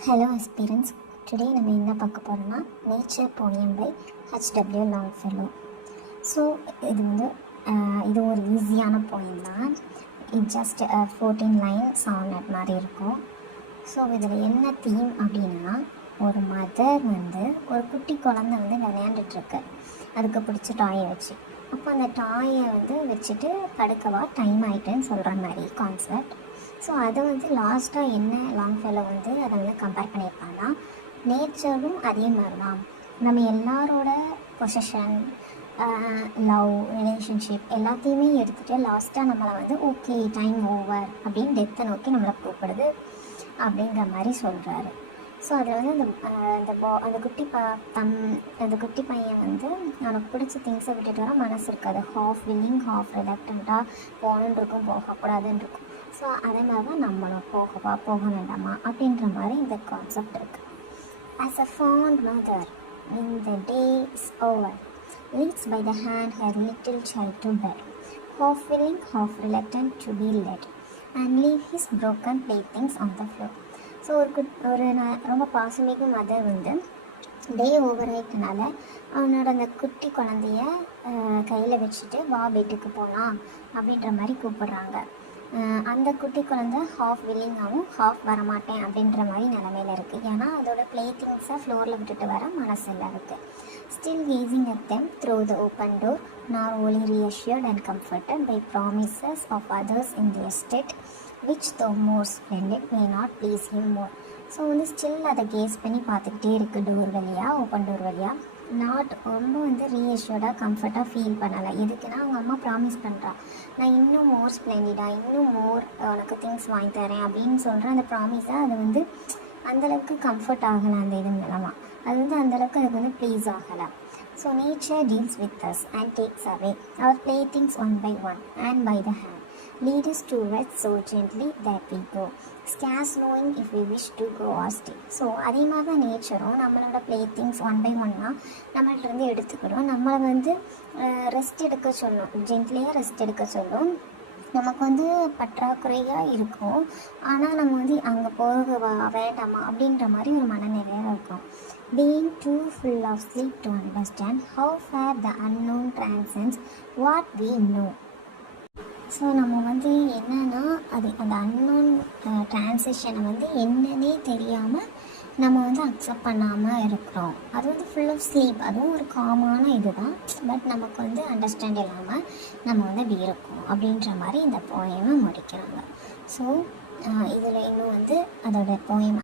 Hello aspirants, today நம்ம என்ன பார்க்க போகிறோம்னா nature poem by H.W. Longfellow. So இது ஒரு ஈஸியான போயம் தான். இது ஜஸ்ட் 14 லைன் சானட் மாதிரி இருக்கும். ஸோ இதில் என்ன தீம் அப்படின்னா, ஒரு மதர் ஒரு குட்டி குழந்தை விளையாண்டுட்டுருக்கு அதுக்கு பிடிச்ச டாயை வச்சு. அப்போ அந்த டாயை வச்சுட்டு படுக்கவா டைம் ஆகிட்டுன்னு சொல்கிற மாதிரி கான்செப்ட். ஸோ அது லாஸ்ட்டாக என்ன லாங்ஃபெல்லோ அதை கம்பேர் பண்ணியிருப்பாங்கன்னா, நேச்சரும் அதே மாதிரி தான். நம்ம எல்லாரோட பொசஷன், லவ், ரிலேஷன்ஷிப் எல்லாத்தையுமே எடுத்துகிட்டு லாஸ்ட்டாக நம்மளை ஓகே டைம் ஓவர் அப்படின்னு டெத்தை நோக்கி நம்மளை கூப்பிடுது அப்படிங்கிற மாதிரி சொல்கிறாரு. ஸோ அதில் அந்த குட்டி பையன் அவனுக்கு பிடிச்ச திங்ஸை விட்டுட்டு வர மனசு இருக்காது. ஹாஃப் வில்லிங் ஹாஃப் ரிலக்டண்ட்டாக போகணுன்னு இருக்கும், போகக்கூடாதுன்னு இருக்கும். ஸோ அதே மாதிரி தான் நம்மளும் போக வேண்டாமா அப்படின்ற மாதிரி இந்த கான்செப்ட் இருக்குது. As a fond mother, when the day is over, leads by the hand her little child to bed, half willing, half reluctant to be led, and leave his broken playthings on the floor. So ரொம்ப பாசமிகு mother டே over ஆகிட்டனால அவனோட அந்த குட்டி குழந்தைய கையில் வச்சுட்டு வா பெட்டுக்கு போகலாம் அப்படின்ற மாதிரி கூப்பிடுறாங்க. அந்த குட்டி குழந்தை ஹாஃப் வில்லிங்காகவும் ஹாஃப் வரமாட்டேன் அப்படின்ற மாதிரி நிலமையில் இருக்குது. ஏன்னா அதோட ப்ளே திங்ஸை ஃப்ளோரில் விட்டுட்டு வர மனசு இல்லை இருக்குது. Still gazing at them through the open door, nor only reassured and comforted by promises of others in the estate, which though more splendid may not please him more. So still அதை case பண்ணி பார்த்துக்கிட்டே இருக்குது door வழியாக, open door வழியாக. Not ரொம்ப ரீஅஷ்யூர்டாக கம்ஃபர்ட்டாக feel பண்ணலை. எதுக்குன்னா அவங்க அம்மா ப்ராமிஸ் பண்ணுறா, நான் இன்னும் மோர் ஸ்ப்ளெண்டிடாக இன்னும் மோர் உனக்கு திங்ஸ் வாங்கி தரேன் அப்படின்னு சொல்கிறேன். அந்த ப்ராமிஸை அது அந்தளவுக்கு கம்ஃபர்ட் ஆகலை. அந்த இது மூலமாக அது அந்தளவுக்கு அதுக்கு ப்ளீஸ் ஆகலை. So nature deals with us and takes away our playthings one by one and by the hand, lead us towards so gently that we go, scarce knowing if we wish to go or stay. So அதே மாதிரி தான் நேச்சரும் நம்மளோட play things one by ஒன்னாக நம்மள்கிட்ட எடுத்துக்கிறோம். நம்மளை rest எடுக்க சொல்லும், ஜென்ட்லியாக ரெஸ்ட் எடுக்க சொல்லும். நமக்கு பற்றாக்குறையாக இருக்கும், ஆனால் நம்ம அங்கே போக வேண்டாமா அப்படின்ற மாதிரி ஒரு மனநிலையாக இருக்கும். Being too full of sleep to understand how far the unknown transcends what we know. So நம்ம என்னென்னா அந்த அன்னோன் ட்ரான்சிஷனை என்னன்னே தெரியாமல் நம்ம அக்செப்ட் பண்ணாமல் இருக்கிறோம். அது ஃபுல் ஆஃப் ஸ்லீப், அதுவும் ஒரு காமான இது தான். பட் நமக்கு அண்டர்ஸ்டாண்ட் இல்லாமல் நம்ம அப்படி இருக்கோம் அப்படின்ற மாதிரி இந்த போயமை முடிக்கிறாங்க. ஸோ இதில் இன்னும் அதோட போயம்